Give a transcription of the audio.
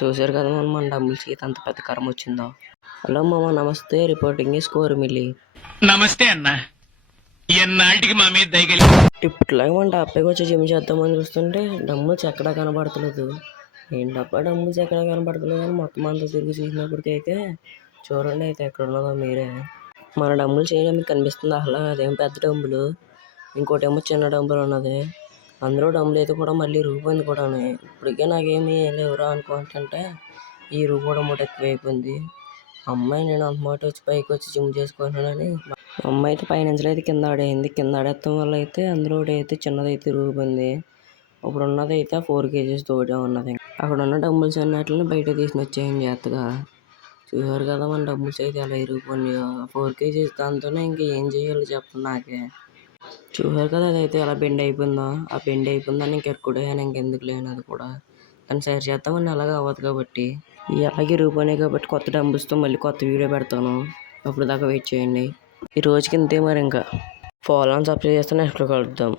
చూసారు కదా మన డంబుల్స్కి అంత పెద్ద కర్మ వచ్చిందో. హలో మామ, నమస్తే. రిపోర్టింగ్ స్కోర్ మిల్లి. నమస్తే అన్న. ఎన్నాటికి మా మీద దయగలి. ఇప్పట్లాగా మన డబ్బాకి వచ్చి జిమ్ చేద్దామని చూస్తుంటే డంబుల్స్ ఎక్కడా కనబడతలేదు. ఏంటబ్బా డంబుల్స్ ఎక్కడా కనబడతలేదు అని మొత్తం అంతా తిరిగి చూసినప్పటికీ అయితే చూడండి అయితే ఎక్కడ ఉన్నదో మీరే. మన డంబుల్స్ చేయడం మీకు కనిపిస్తుంది అసలు. అదేం పెద్ద డంబులు, ఇంకోటేమో చిన్న డంబుల్ ఉన్నది. అందులో డంబుల్ అయితే కూడా మళ్ళీ ఇరిగిపోయింది కూడా. ఇప్పటికే నాకేమీ లేవురా అనుకుంటుంటే ఈ ఇరుగు కూడా మూట ఎక్కువైపోయింది. అమ్మాయి నేను అంత మాట వచ్చి పైకి వచ్చి జిమ్ చేసుకుంటున్నానని అమ్మాయి అయితే పైనుంచి అయితే కింద ఆడేయింది. కింద ఆడేస్తాం వల్ల అయితే అందులో అయితే చిన్నదైతే ఇరిగిపోయింది. ఇప్పుడు ఉన్నది అయితే 4 kgs తోటే ఉన్నది. అక్కడ ఉన్న డంబుల్స్ అన్నిటిని బయట తీసుకుని వచ్చేయండి జాగ్రత్తగా. చూసారు కదా మన డంబుల్స్ అయితే ఎలా ఇరిగిపోయినాయో. 4 kgs దాంతోనే ఇంకా ఏం చేయాలో చెప్పండి నాకే. చూసారు కదా అదైతే ఎలా బెండ్ అయిపోయిందో. ఆ బెండ్ అయిపోయిందని ఇంకెక్కడేయాను, ఇంకెందుకు లేని అది కూడా దాన్ని సరి చేద్దామని అలాగే అవ్వదు కాబట్టి. అలాగే ఇరిగిపోయినాయి కాబట్టి కొత్త డంబుల్స్తో మళ్ళీ కొత్త వీడియో పెడతాను. అప్పుడు దాకా వెయిట్ చేయండి. ఈ రోజుకి ఇంతే మరి. ఇంకా ఫాలో అండ్ సబ్స్క్రైబ్ చేస్తే నెక్స్ట్లో కలుద్దాం.